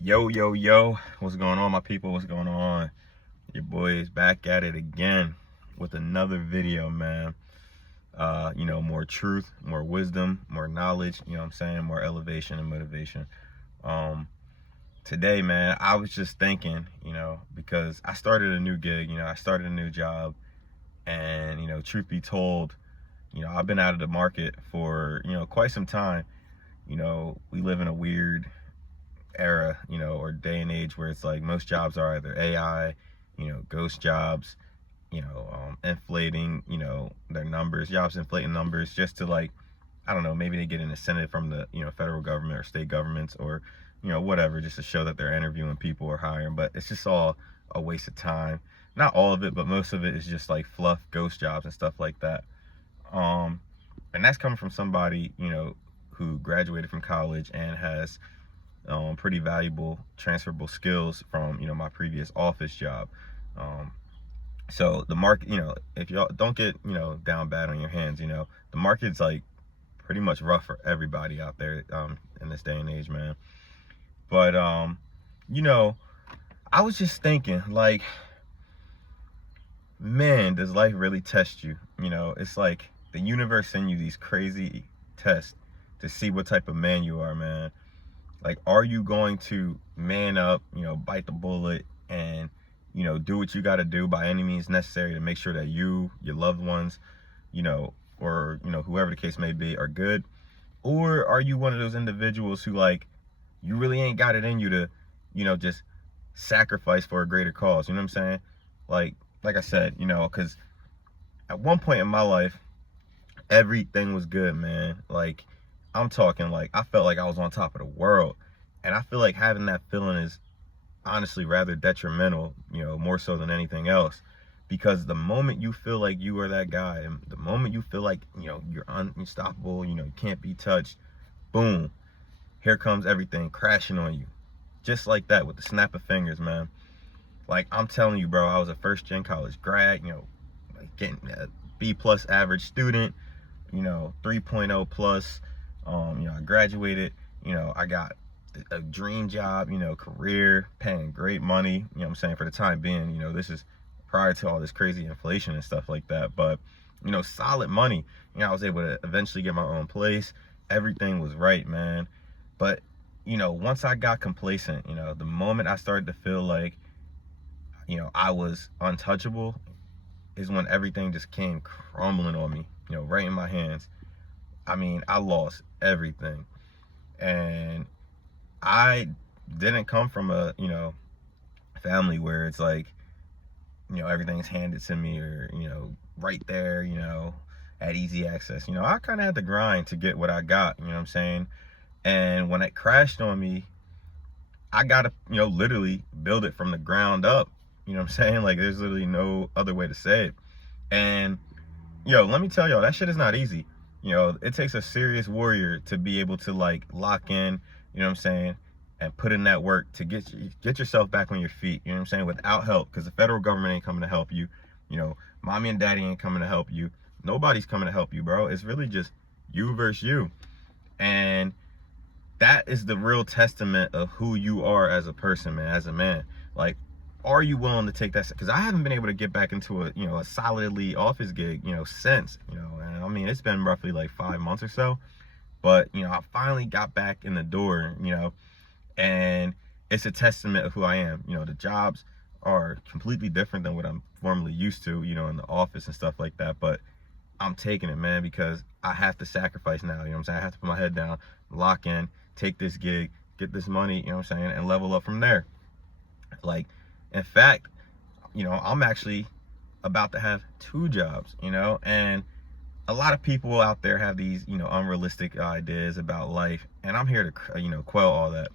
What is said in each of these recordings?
Yo, what's going on, my people? What's going on? Your boy is back at it again with another video, man. More truth, more wisdom, more knowledge, you know what I'm saying? More elevation and motivation. Um, Today, man, I was just thinking, because I started a new gig, I started a new job, and, truth be told, I've been out of the market for, quite some time. We live in a weird era, or day and age where it's like most jobs are either AI, ghost jobs, inflating, their numbers, jobs inflating numbers just to like, I don't know, maybe they get an incentive from the, federal government or state governments or, whatever, just to show that they're interviewing people or hiring. But it's just all a waste of time. Not all of it, but most of it is just like fluff, ghost jobs and stuff like that. Um, and that's coming from somebody, who graduated from college and has pretty valuable transferable skills from my previous office job. um, so the market, if y'all don't get down bad on your hands, the market's like pretty much rough for everybody out there in this day and age, man. But you know I was just thinking, like, man, does life really test you? It's like the universe send you these crazy tests to see what type of man you are, man. Like, are you going to man up, bite the bullet and, do what you got to do by any means necessary to make sure that you, your loved ones, or, whoever the case may be, are good? Or are you one of those individuals who, like, you really ain't got it in you to, just sacrifice for a greater cause? You know what I'm saying? Like I said, because at one point in my life, everything was good, man. Like, I'm talking like I felt like I was on top of the world. And I feel like having that feeling is honestly rather detrimental, more so than anything else. Because the moment you feel like you are that guy, and the moment you feel like, you're unstoppable, you can't be touched, boom, here comes everything crashing on you. Just like that, with the snap of fingers, man. Like, I'm telling you, bro, I was a first gen college grad, like getting a B plus average student, 3.0 plus. I graduated, I got a dream job, career, paying great money, what I'm saying, for the time being. This is prior to all this crazy inflation and stuff like that. But, solid money. I was able to eventually get my own place. Everything was right, man. But, once I got complacent, the moment I started to feel like, I was untouchable, is when everything just came crumbling on me, right in my hands. I mean, I lost everything. And I didn't come from a, family where it's like, everything's handed to me, or, right there, at easy access. I kind of had to grind to get what I got, you know what I'm saying? And when it crashed on me, I got to, literally build it from the ground up. You know what I'm saying? Like, there's literally no other way to say it. And, let me tell y'all, that shit is not easy. It takes a serious warrior to be able to, like, lock in, you know what I'm saying, and put in that work to get yourself back on your feet, you know what I'm saying, without help, because the federal government ain't coming to help you. Mommy and daddy ain't coming to help you. Nobody's coming to help you, bro. It's really just you versus you. And that is the real testament of who you are as a person, man, as a man. Like, are you willing to take that? Because I haven't been able to get back into a solidly office gig, since, and I mean, it's been roughly like 5 months or so. But, I finally got back in the door, and it's a testament of who I am. The jobs are completely different than what I'm formerly used to, in the office and stuff like that. But I'm taking it, man, because I have to sacrifice now, you know what I'm saying? I have to put my head down, lock in, take this gig, get this money, you know what I'm saying, and level up from there. Like, in fact, I'm actually about to have 2 jobs, and a lot of people out there have these, unrealistic ideas about life, and I'm here to, quell all that.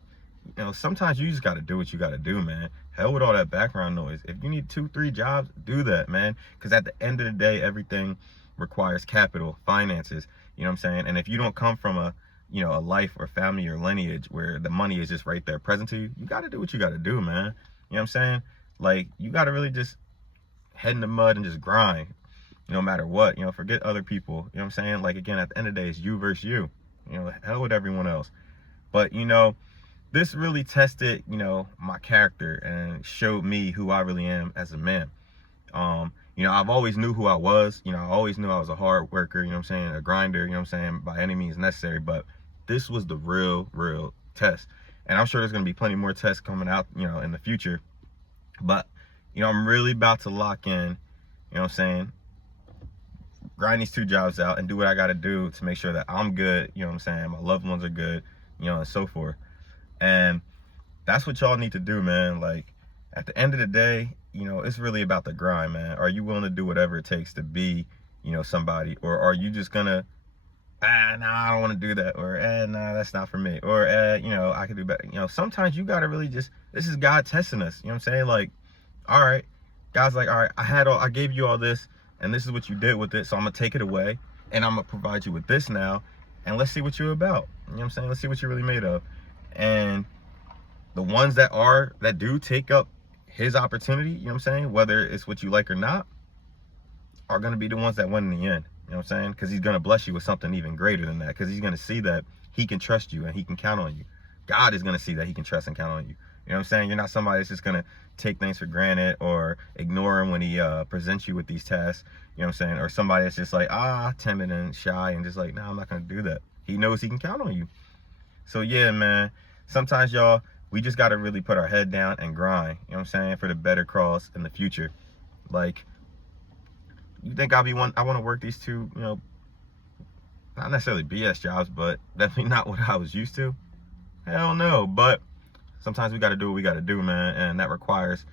Sometimes you just got to do what you got to do, man. Hell with all that background noise. If you need 2, 3 jobs, do that, man. Because at the end of the day, everything requires capital, finances, you know what I'm saying? And if you don't come from a life or family or lineage where the money is just right there present to you, you got to do what you got to do, man. You know what I'm saying? Like, you got to really just head in the mud and just grind, no matter what. Forget other people. You know what I'm saying? Like, again, at the end of the day, it's you versus you. Hell with everyone else. But, this really tested, my character and showed me who I really am as a man. I've always knew who I was. I always knew I was a hard worker, a grinder, by any means necessary. But this was the real test. And I'm sure there's going to be plenty more tests coming out, in the future. But, I'm really about to lock in, grind these 2 jobs out and do what I got to do to make sure that I'm good, my loved ones are good, and so forth. And that's what y'all need to do, man. Like, at the end of the day, it's really about the grind, man. Are you willing to do whatever it takes to be, somebody? Or are you just gonna, nah, I don't want to do that. Or, nah, that's not for me. Or, I can do better. Sometimes you gotta really just, this is God testing us. You know what I'm saying? Like, all right, God's like, all right, I gave you all this, and this is what you did with it. So I'm gonna take it away, and I'm gonna provide you with this now, and let's see what you're about. You know what I'm saying? Let's see what you're really made of. And the ones that do take up his opportunity, you know what I'm saying, whether it's what you like or not, are going to be the ones that win in the end. You know what I'm saying? Because he's going to bless you with something even greater than that. Because he's going to see that he can trust you and he can count on you. God is going to see that he can trust and count on you. You know what I'm saying? You're not somebody that's just going to take things for granted or ignore him when he presents you with these tasks. You know what I'm saying? Or somebody that's just like, timid and shy and just like, nah, I'm not going to do that. He knows he can count on you. So yeah, man, sometimes y'all, we just got to really put our head down and grind, you know what I'm saying, for the better cause in the future. Like, you think I want to work these 2, not necessarily BS jobs, but definitely not what I was used to. Hell no. But sometimes we got to do what we got to do, man. And that requires,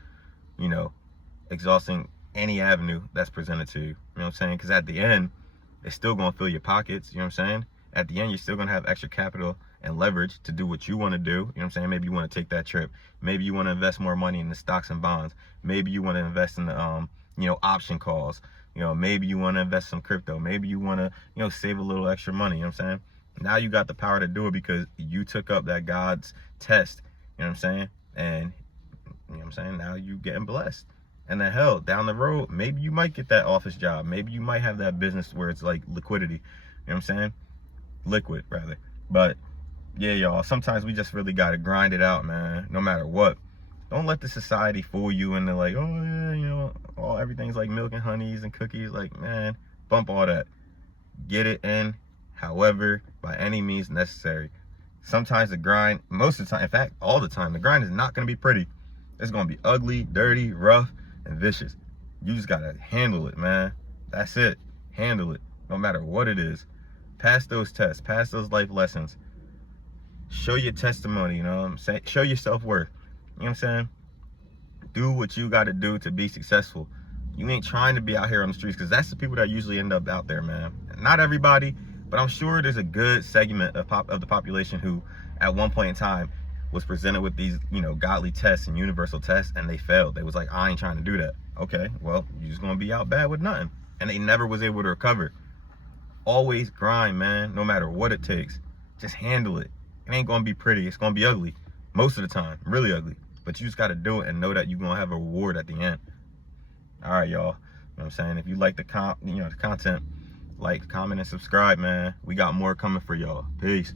exhausting any avenue that's presented to you. You know what I'm saying? Because at the end, it's still going to fill your pockets. You know what I'm saying? At the end, you're still going to have extra capital and leverage to do what you want to do. You know what I'm saying? Maybe you want to take that trip. Maybe you want to invest more money in the stocks and bonds. Maybe you want to invest in the, option calls. Maybe you want to invest some crypto. Maybe you want to, save a little extra money. You know what I'm saying? Now you got the power to do it because you took up that God's test. You know what I'm saying? And, you know what I'm saying? Now you getting blessed. And then hell, down the road, maybe you might get that office job. Maybe you might have that business where it's like liquidity. You know what I'm saying? Liquid, rather. But yeah, y'all, sometimes we just really got to grind it out, man, no matter what. Don't let the society fool you into like, oh, yeah, everything's like milk and honeys and cookies. Like, man, bump all that. Get it in, however, by any means necessary. Sometimes the grind, most of the time, in fact, all the time, the grind is not going to be pretty. It's going to be ugly, dirty, rough, and vicious. You just got to handle it, man. That's it. Handle it, no matter what it is. Pass those tests. Pass those life lessons. Show your testimony, you know what I'm saying? Show your self-worth. You know what I'm saying? Do what you got to do to be successful. You ain't trying to be out here on the streets, because that's the people that usually end up out there, man. Not everybody, but I'm sure there's a good segment of the population who, at one point in time, was presented with these, godly tests and universal tests, and they failed. They was like, I ain't trying to do that. Okay, well, you're just going to be out bad with nothing. And they never was able to recover. Always grind, man, no matter what it takes. Just handle it. It ain't going to be pretty. It's going to be ugly. Most of the time. Really ugly. But you just got to do it and know that you're going to have a reward at the end. All right, y'all. You know what I'm saying? If you like the content, like, comment, and subscribe, man. We got more coming for y'all. Peace.